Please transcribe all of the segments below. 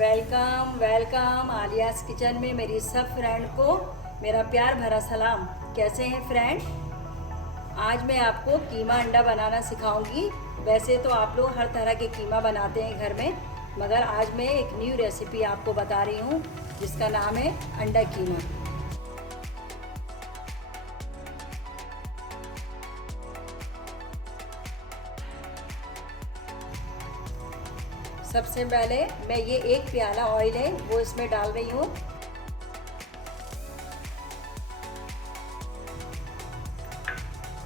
Welcome welcome आलियास kitchen में मेरी सब फ्रेंड को मेरा प्यार भरा सलाम। कैसे हैं फ्रेंड? आज मैं आपको कीमा अंडा बनाना सिखाऊंगी। वैसे तो आप लोग हर तरह के कीमा बनाते हैं घर में, मगर आज मैं एक न्यू रेसिपी आपको बता रही हूँ जिसका नाम है अंडा कीमा। सबसे पहले मैं ये एक प्याला ऑयल है वो इसमें डाल रही हूँ।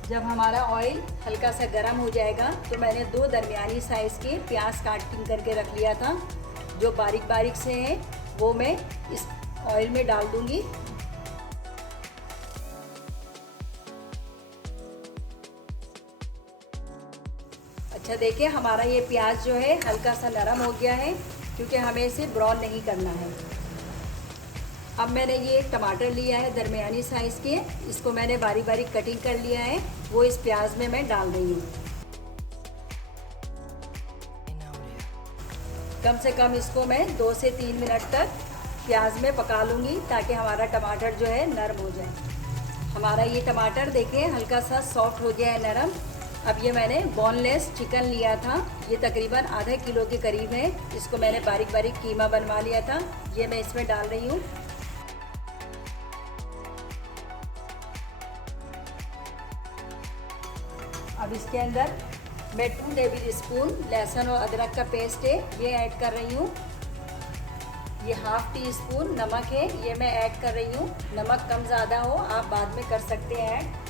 जब हमारा ऑयल हल्का सा गर्म हो जाएगा तो मैंने 2 दरमियानी साइज़ के प्याज काटिंग करके रख लिया था, जो बारीक बारीक से हैं वो मैं इस ऑयल में डाल दूँगी। अच्छा देखिए, हमारा ये प्याज जो है हल्का सा नरम हो गया है, क्योंकि हमें इसे ब्राउन नहीं करना है। अब मैंने ये टमाटर लिया है दरमियानी साइज़ के, इसको मैंने बारीक बारीक कटिंग कर लिया है, वो इस प्याज में मैं डाल रही हूँ। कम से कम इसको मैं 2 से 3 मिनट तक प्याज में पका लूँगी, ताकि हमारा टमाटर जो है नरम हो जाए। हमारा ये टमाटर देखिए हल्का सा सॉफ्ट हो गया है, नरम। अब ये मैंने बोनलेस चिकन लिया था, ये तकरीबन आधा किलो के करीब है। इसको मैंने बारीक बारीक कीमा बनवा लिया था, ये मैं इसमें डाल रही हूँ। अब इसके अंदर मैं 2 टेबल स्पून लहसुन और अदरक का पेस्ट है ये ऐड कर रही हूँ। ये ½ टी स्पून नमक है, ये मैं ऐड कर रही हूँ। नमक कम ज़्यादा हो आप बाद में कर सकते हैं ऐड।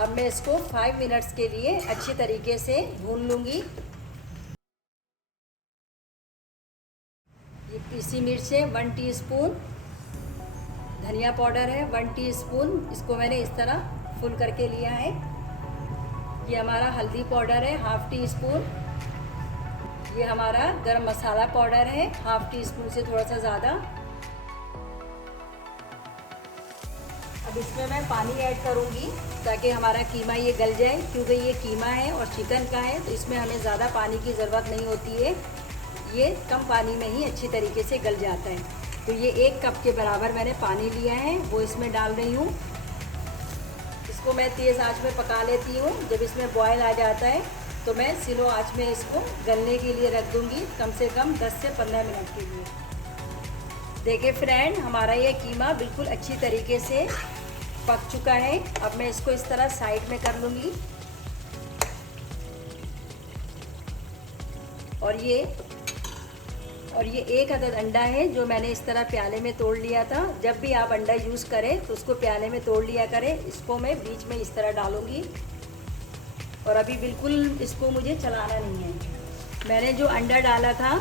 अब मैं इसको 5 मिनट्स के लिए अच्छी तरीके से भून लूँगी। ये पीसी मिर्च है 1 टीस्पून, धनिया पाउडर है 1 टीस्पून, इसको मैंने इस तरह फुल करके लिया है। ये हमारा हल्दी पाउडर है ½ टीस्पून। ये हमारा गरम मसाला पाउडर है ½ टीस्पून से थोड़ा सा ज़्यादा। अब इसमें मैं पानी ऐड करूँगी ताकि हमारा कीमा ये गल जाए, क्योंकि ये कीमा है और चिकन का है तो इसमें हमें ज़्यादा पानी की ज़रूरत नहीं होती है, ये कम पानी में ही अच्छी तरीके से गल जाता है। तो ये 1 कप के बराबर मैंने पानी लिया है, वो इसमें डाल रही हूँ। इसको मैं तेज़ आंच में पका लेती हूँ। जब इसमें बॉयल आ जाता है तो मैं स्लो आंच में इसको गलने के लिए रख दूँगी, कम से कम 10 से 15 मिनट के लिए। देखिए फ्रेंड, हमारा ये कीमा बिल्कुल अच्छी तरीके से पक चुका है। अब मैं इसको इस तरह साइड में कर लूँगी। और ये 1 अदद अंडा है जो मैंने इस तरह प्याले में तोड़ लिया था। जब भी आप अंडा यूज़ करें तो उसको प्याले में तोड़ लिया करें। इसको मैं बीच में इस तरह डालूँगी और अभी बिल्कुल इसको मुझे चलाना नहीं है। मैंने जो अंडा डाला था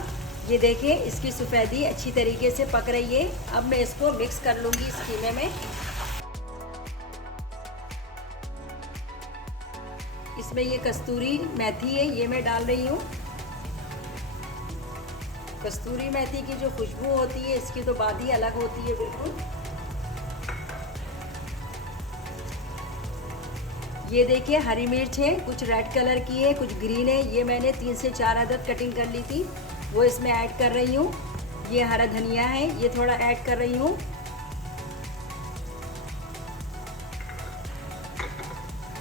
ये देखिए इसकी सफ़ेदी अच्छी तरीके से पक रही है। अब मैं इसको मिक्स कर लूँगी इस कीमे में। इसमें ये कस्तूरी मेथी है, ये मैं डाल रही हूँ। कस्तूरी मेथी की जो खुशबू होती है इसकी तो बात ही अलग होती है बिल्कुल। ये देखिए हरी मिर्च है, कुछ रेड कलर की है कुछ ग्रीन है, ये मैंने 3 से 4 अदद कटिंग कर ली थी, वो इसमें ऐड कर रही हूँ। ये हरा धनिया है, ये थोड़ा ऐड कर रही हूँ।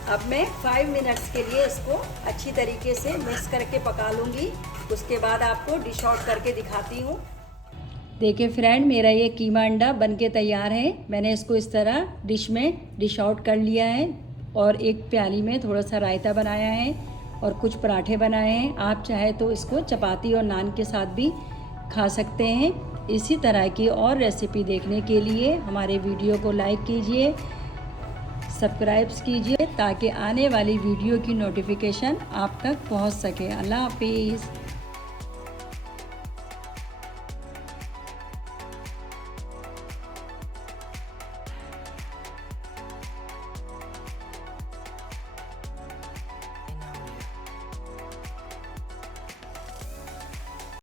अब मैं 5 मिनट्स के लिए इसको अच्छी तरीके से मिक्स करके पका लूँगी। उसके बाद आपको डिश आउट करके दिखाती हूँ। देखिए फ्रेंड, मेरा ये कीमा अंडा बनके तैयार है। मैंने इसको इस तरह डिश आउट कर लिया है और एक प्याली में थोड़ा सा रायता बनाया है और कुछ पराठे बनाए हैं। आप चाहे तो इसको चपाती और नान के साथ भी खा सकते हैं। इसी तरह की और रेसिपी देखने के लिए हमारे वीडियो को लाइक कीजिए, सब्सक्राइब कीजिए, ताकि आने वाली वीडियो की नोटिफिकेशन आप तक पहुंच सके। अल्लाह हाफिज़।